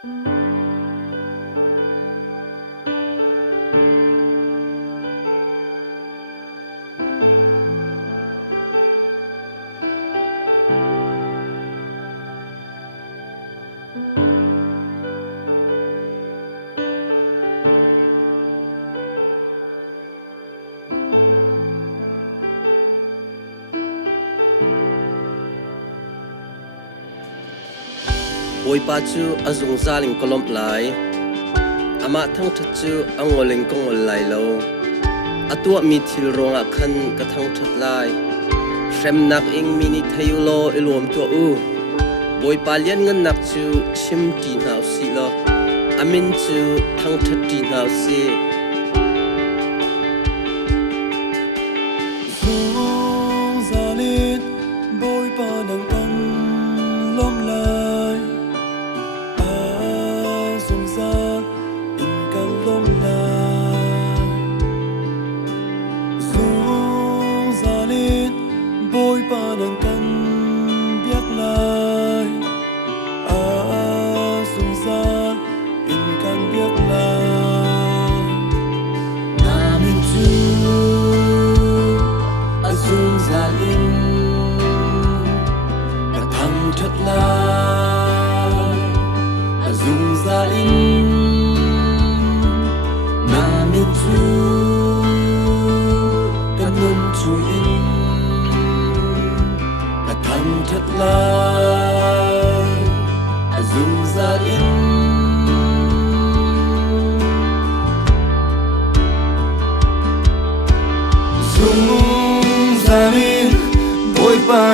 โอยปาจูอาจงซาลิงกลมไหลอามาทั้งทัดจูอังวลิงกงวลไหลโลอาตัวมีทิลรงอาคันกระทั่งทัดไหลเชมนักอิงมินิทยุโลอิลวมตัวบอยปาเลียนเงินนักจูชิมตีนาวสิโลอามินจูทั้งทัดตีนาวสิ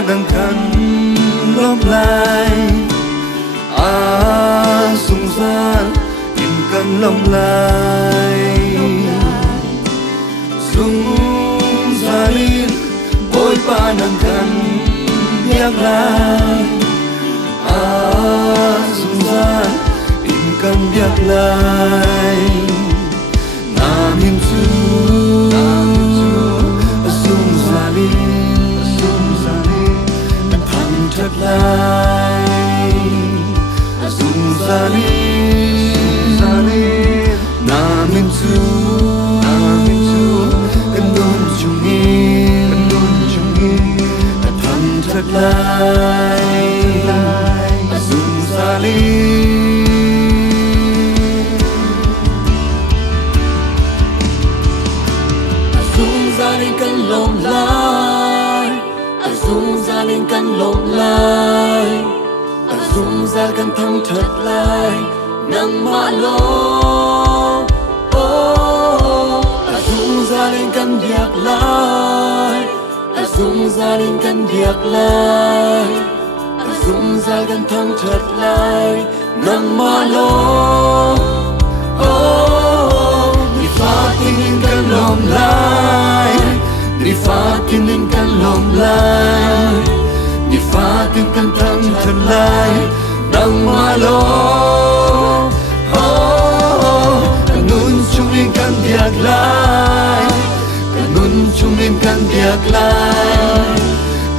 Nang kan lom lai sung san in kan lom lai sung salin boy pa nang kan biak lai sung san in kan biak lai namin su sung salin thật lai dùng zali na min tu kan nun chung in tham thật lai dùng zali kan lom lai dung ra lên căn lộn lại dung ra căn thăng thật lại nắng mạ lô dung ra lên căn việc lại dung ra lên căn việc lại dung ra căn thăng thật lại nắng mạ lô đi phát tin căn lộn lại đi phát tin căn lom lai đi phát tin căn thăng thật lai nang ma lo căn nun chung lên căn việc lai căn nun chung lên căn việc lai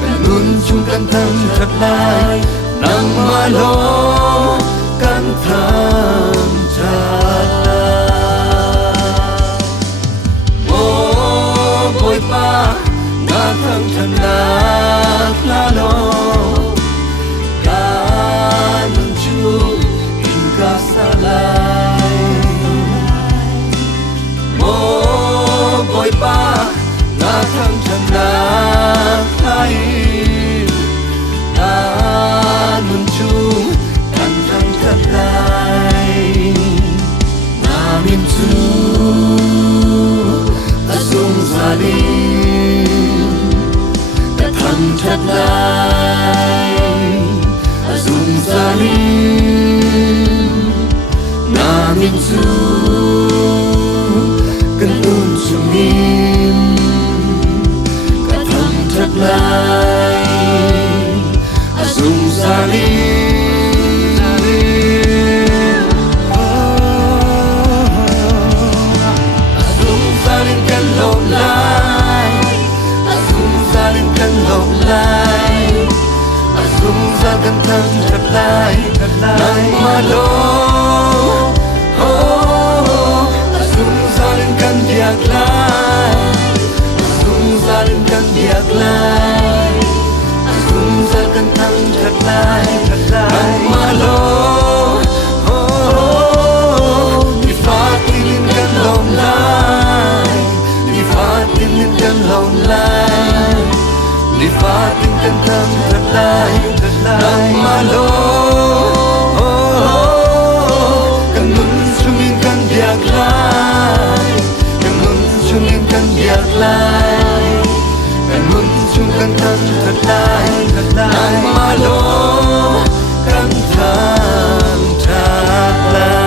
căn nun chung căn thăng thật lai nang ma lo căn thăng thật boy pa na thăng thân lạc la lo ca nung chu in ca sa lai boy pa na thăng thân lạc lai ca nung chu kan thăng thân lai na min chu dung ra đi đã thăng thật lại dung ra đi na min du cần luôn chung im đã thăng thật lại dung ra đi dung ra căn thân thật lai nắng ma lo biak lai Asung zalim kan biak lai Asung zal kan thang thật lai Nang malo Đi phát tin kan lom lai Đi phát tin kan lom lai Đi phát tin kan thang thật lai Nang malo biak lai kan nun chung in kan biak lai kan nun chung kan thang thật lai nang malo kan thang thật lai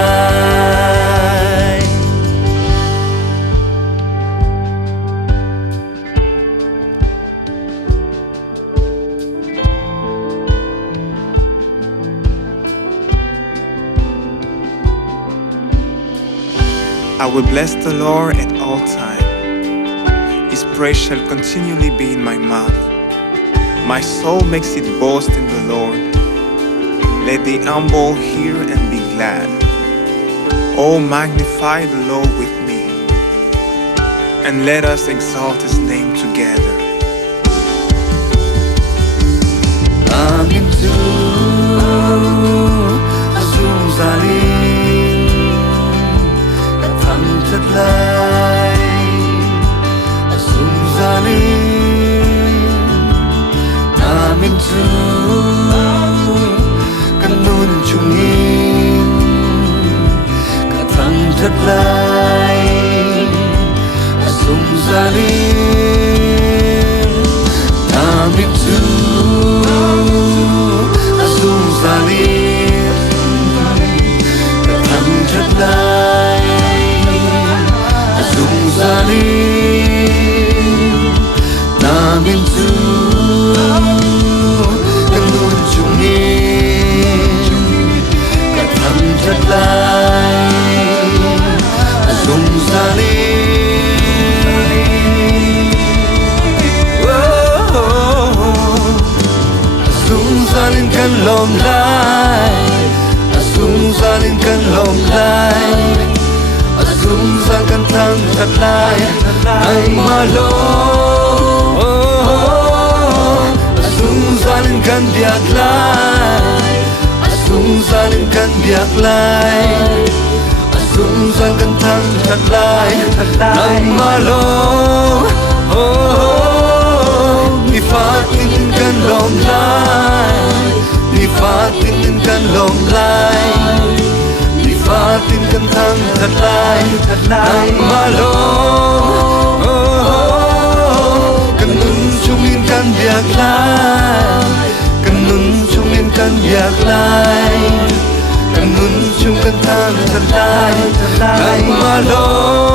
I will bless the Lord at all times. His praise shall continually be in my mouth. My soul makes it boast in the Lord. Let the humble hear and be glad. Oh, magnify the Lord with me, and let us exalt His name together. Amin tu asung zalim thang thật lai asung zalim Amin tu kan nun chung in ka thang thật lai asung zalim Amin tu asung zalim ka thang thật lai asung zalim Amin tu kan nun chung in ka thang thật lai asung zalim asung zalim kan lom lai asung zalim kan lom lai asung zalim kan thang thật lai nang malo asung zalim kan biak lai asung zalim kan biak lai asung zalim kan thang thật lai nang malo Đi phát tin kan lom lai Đi phát tin kan lom lai Đi phát tin kan thang thật lai nang malo kan nun chung in kan biak lai kan nun chung in kan biak lai kan nun chung kan thang thật lai nang malo